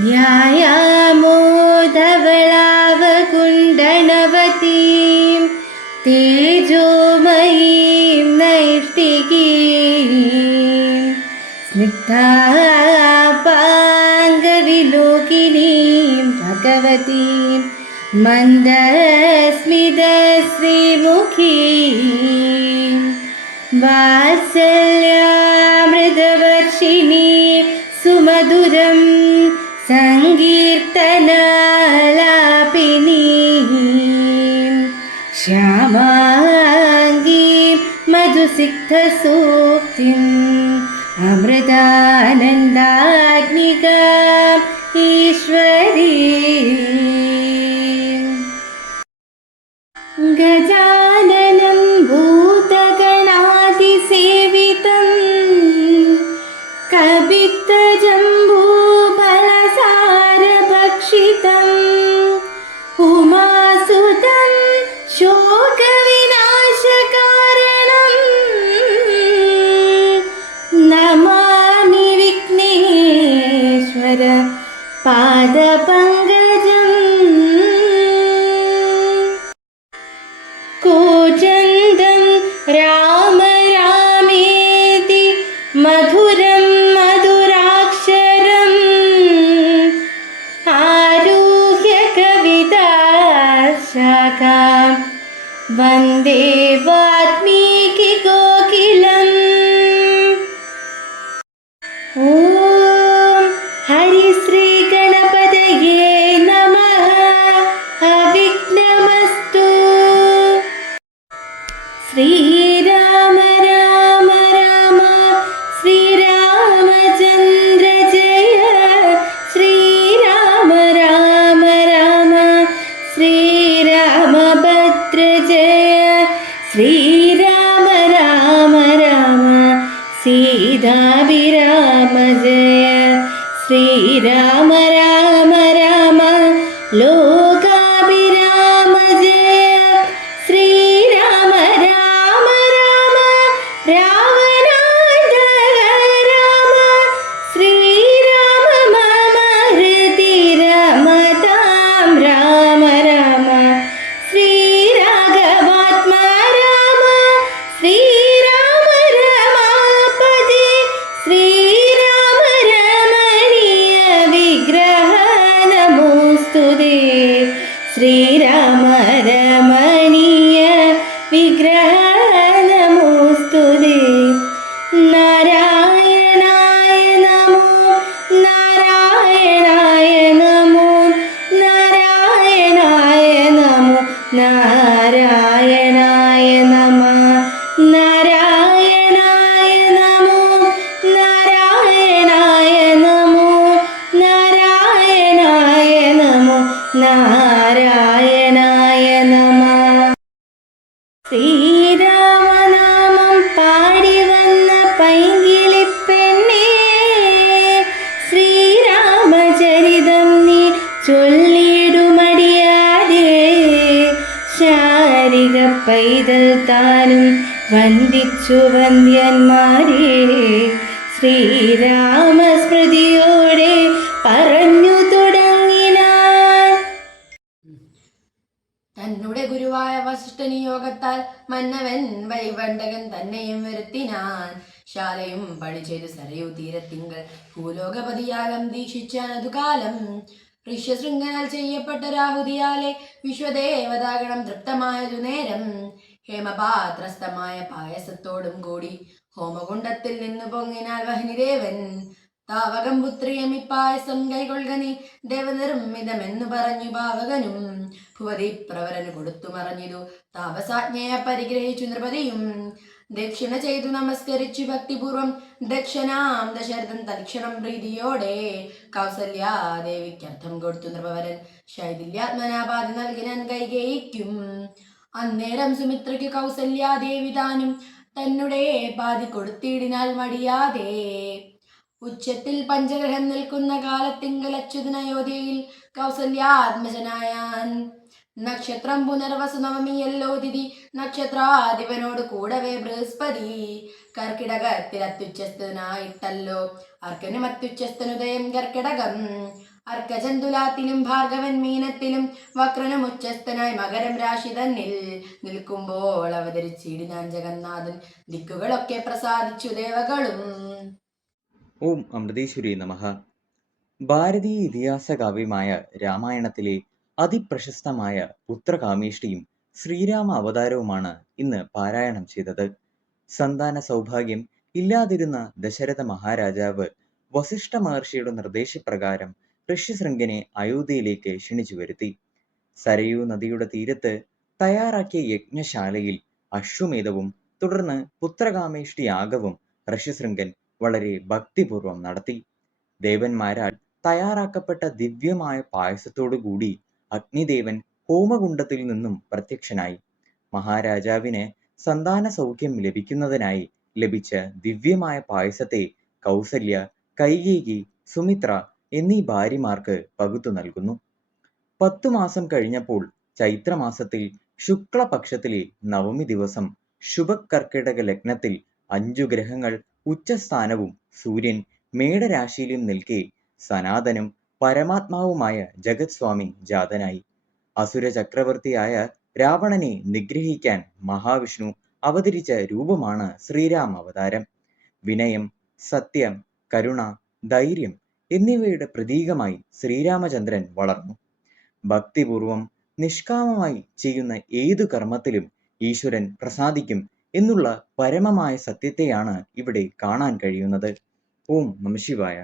ध्यायामो धवलावकुण्डनवतीं तेजोमयीं नैष्टिकीं स्निग्धापाङ्गविलोकिनीं भगवतीं मन्दस्मितश्रीमुखीं वात्सल्यामृतवर्षिणीं सुमधुरं सङ्कीर्तनालापिनीं श्यामाङ्गीं मधुसिक्तसूक्तिम् अमृतानन्दाग्निकाम् ईश्वरी गजाननं भूतगणातिसेवितं कपित्थजम्बूफलसारभक्षितम् उमासुतं शोकविनाशकारणं नमामि विघ्नेश्वर पादपङ्कजम् कूजन्तं राम रामेति मधुरं मधुराक्षरम् आरुह्य कविताशाखां वन्दे वाल्मीकिकोकिलम् ॐ हरिश्रीगणपतये नमः अविघ्नमस्तु। श्रीराम राम राम श्रीरामचन्द्र जय श्रीराम राम राम श्रीरामभद्र जय श्रीराम राम राम सीताभिराम जय श्रीराम राम राम लोकाभिराम जय श्रीराम राम राम रावणान्तक राम श्रीराम मम हृदि रमतां राम राम श्रीराघवात्मा राम श्रीराम रमापदे श्रीराम रमणीय विग्रह नमोस्तुते श्रीराम रमणीय विग्रह नमोस्तुते नारायणाय नमो नारायणाय नमो नारायणाय नमो नारायणाय नमः नारायणाय नमो नारायणाय नमो नारायणाय नमो नारायणाय नमः ശ്രീരാമനാമം പാടി വന്ന പൈങ്കിളിപ്പെണ്ണേ ശ്രീരാമചരിതം നീ ചൊല്ലിടുമടിയാതെ ശാരിക പൈതൽ താനും വന്ദിച്ചു വന്ദ്യന്മാരെ ശ്രീരാമസ്മൃതിയോടെ പറഞ്ഞു തുടങ്ങിനാൻ. തന്നുടെ ഗുരുവായ വസിഷ്ഠനിയോഗത്താൽ മന്നവൻ വൈവണ്ടകൻ തന്നെയും വരുത്തിനാൻ. ശാലയും പണി ചെയ്തു സരയൂ തീരത്തിങ്കൽ ഭൂലോകപതിയാലം ദീക്ഷിച്ചാനതു കാലം. ഋഷ്യശൃംഖനാൽ ചെയ്യപ്പെട്ട രാഹുതിയാലെ വിശ്വദേവതാഗണം തൃപ്തമായതു നേരം. ഹേമപാത്രസ്ഥമായ പായസത്തോടും കൂടി ഹോമകുണ്ടത്തിൽ നിന്നു പൊങ്ങിനാൽ വഹ്നിദേവൻ. താവകം പുത്രിയമിപ്പായസം കൈകൊൾകനി ദേവനിർമ്മിതമെന്നു പറഞ്ഞു പാവകനും. ഭുവതി പ്രവരന് കൊടുത്തു മറഞ്ഞിതു താപസാജ്ഞയെ പരിഗ്രഹിച്ചു നൃപതിയും. ദക്ഷിണ ചെയ്തു നമസ്കരിച്ചു ഭക്തിപൂർവം ദക്ഷനാം ദശരഥൻ തൽക്ഷണം പ്രീതിയോടെ കൗസല്യാദേവിക്കർത്ഥം കൊടുത്തു നൃപവരൻ. ശൈഥില്യാത്മനാപാതി നൽകിനാൻ കൈകേയിക്കും. അന്നേരം സുമിത്രയ്ക്കു കൗസല്യാദേവി താനും തന്നെ പാതി കൊടുത്തിടിനാൽ മടിയാതെ. ഉച്ചത്തിൽ പഞ്ചഗ്രഹം നിൽക്കുന്ന കാലത്തിങ്കൽ അച്യുതൻ അയോധ്യയിൽ കൗസല്യാത്മജനായാൻ. നക്ഷത്രം പുനർവസു നവമിയല്ലോ തിഥി നക്ഷത്രാധിപനോട് കൂടവേ ബൃഹസ്പതി കർക്കിടകത്തിൽ അത്യുച്ചസ്ഥനായിട്ടല്ലോ അർക്കനും അത്യുച്ചസ്ഥനുദയം കർക്കിടകം അർക്കചന്തുലാത്തിലും ഭാർഗവൻ മീനത്തിലും വക്രനും ഉച്ചസ്ഥനായി മകരം രാശി തന്നിൽ നിൽക്കുമ്പോൾ അവതരിച്ചിടിനാൻ ജഗന്നാഥൻ ദിക്കുകളൊക്കെ പ്രസാദിച്ചു ദേവകളും. ഓം അമൃതേശ്വരി നമഃ. ഭാരതീയ ഇതിഹാസ കാവ്യമായ രാമായണത്തിലെ അതിപ്രശസ്തമായ പുത്രകാമേഷ്ടിയും ശ്രീരാമ അവതാരവുമാണ് ഇന്ന് പാരായണം ചെയ്തത്. സന്താന സൗഭാഗ്യം ഇല്ലാതിരുന്ന ദശരഥ മഹാരാജാവ് വസിഷ്ഠ മഹർഷിയുടെ നിർദ്ദേശപ്രകാരം ഋഷ്യശൃംഖനെ അയോധ്യയിലേക്ക് ക്ഷണിച്ചു വരുത്തി. സരയൂ നദിയുടെ തീരത്ത് തയ്യാറാക്കിയ യജ്ഞശാലയിൽ അശ്വമേധവും തുടർന്ന് പുത്രകാമേഷ്ടി യാഗവും ഋഷ്യശൃംഖൻ വളരെ ഭക്തിപൂർവം നടത്തി. ദേവന്മാരാൽ തയ്യാറാക്കപ്പെട്ട ദിവ്യമായ പായസത്തോടുകൂടി അഗ്നിദേവൻ ഹോമകുണ്ഡത്തിൽ നിന്നും പ്രത്യക്ഷനായി. മഹാരാജാവിന് സന്താന സൗഖ്യം ലഭിക്കുന്നതിനായി ലഭിച്ച ദിവ്യമായ പായസത്തെ കൗസല്യ, കൈകേയി, സുമിത്ര എന്നീ ഭാര്യമാർക്ക് പകുത്തു നൽകുന്നു. 10 മാസം കഴിഞ്ഞപ്പോൾ ചൈത്രമാസത്തിൽ ശുക്ലപക്ഷത്തിലെ നവമി ദിവസം ശുഭകർക്കിടക ലഗ്നത്തിൽ 5 ഗ്രഹങ്ങൾ ഉച്ചസ്ഥാനവും സൂര്യൻ മേടരാശിയിലും നിൽക്കെ സനാതനും പരമാത്മാവുമായ ജഗത് സ്വാമി ജാതനായി. അസുര ചക്രവർത്തിയായ രാവണനെ നിഗ്രഹിക്കാൻ മഹാവിഷ്ണു അവതരിച്ച രൂപമാണ് ശ്രീരാമ അവതാരം. വിനയം, സത്യം, കരുണ, ധൈര്യം എന്നിവയുടെ പ്രതീകമായി ശ്രീരാമചന്ദ്രൻ വളർന്നു. ഭക്തിപൂർവം നിഷ്കാമമായി ചെയ്യുന്ന ഏതു കർമ്മത്തിലും ഈശ്വരൻ പ്രസാദിക്കും എന്നുള്ള പരമമായ സത്യത്തെയാണ് ഇവിടെ കാണാൻ കഴിയുന്നത്. ഓം നമഃ ശിവായ.